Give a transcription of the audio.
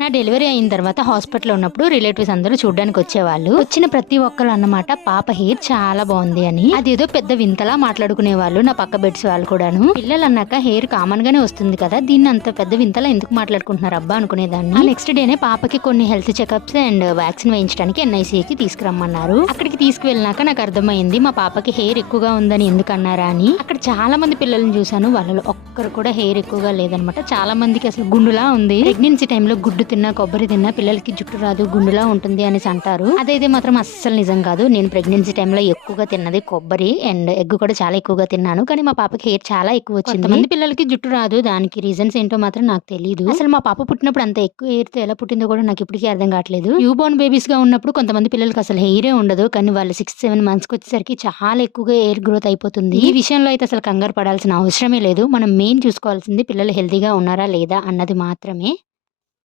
నా డెలివరీ అయిన తర్వాత హాస్పిటల్ ఉన్నప్పుడు రిలేటివ్స్ అందరూ చూడడానికి వచ్చేవాళ్ళు. వచ్చిన ప్రతి ఒక్కరు అన్నమాట పాప హెయిర్ చాలా బాగుంది అని. అదేదో పెద్ద వింతలా మాట్లాడుకునే వాళ్ళు నా పక్క బెడ్స్ వాళ్ళు కూడాను. పిల్లలు అన్నాక హెయిర్ కామన్ గానే వస్తుంది కదా, దీన్ని అంత పెద్ద వింతలా ఎందుకు మాట్లాడుకుంటున్నారు అబ్బా అనుకునేదాన్ని. నెక్స్ట్ డేనే పాపకి కొన్ని హెల్త్ చెకప్స్ అండ్ వ్యాక్సిన్ వేయించడానికి ఎన్ఐసికి తీసుకురమ్మన్నారు. అక్కడికి తీసుకువెళ్ళినాక నాకు అర్థమైంది మా పాపకి హెయిర్ ఎక్కువగా ఉందని ఎందుకు అన్నారా అని. అక్కడ చాలా మంది పిల్లల్ని చూసాను, వాళ్ళలో ఒక్కరు కూడా హెయిర్ ఎక్కువగా లేదనమాట. చాలా మందికి అసలు గుండులా ఉంది. ప్రెగ్నెన్సీ టైంలో గుడ్డు తిన్నా కొబ్బరి తిన్నా పిల్లలకి జుట్టు రాదు, గుండులా ఉంటుంది అనేసి అంటారు. అదైతే మాత్రం అస్సలు నిజం కాదు. నేను ప్రెగ్నెన్సీ టైంలో ఎక్కువగా తిన్నది కొబ్బరి అండ్ ఎగ్ కూడా చాలా ఎక్కువగా తిన్నాను. కానీ మా పాపకి హెయిర్ చాలా ఎక్కువ వచ్చింది. మంది పిల్లలకి జుట్టు రాదు, దానికి రీజన్స్ ఏంటో మాత్రం నాకు తెలియదు. అసలు మా పాప పుట్టినప్పుడు అంత ఎక్కువ హెయిర్ తో ఎలా పుట్టిందో కూడా నాకు ఇప్పటికీ అర్థం కావట్లేదు. న్యూ బోర్న్ బేబీస్ గా ఉన్నప్పుడు కొంతమంది పిల్లలకి అసలు హెయిరే ఉండదు, కానీ వాళ్ళు 6-7 మంత్స్ కి వచ్చేసరికి చాలా ఎక్కువగా హెయిర్ గ్రోత్ అయిపోతుంది. ఈ విషయంలో అయితే అసలు కంగారు పడాల్సిన అవసరమే లేదు. మనం మెయిన్ చూసుకోవాల్సింది పిల్లలు హెల్తీగా ఉన్నారా లేదా అన్నది మాత్రమే.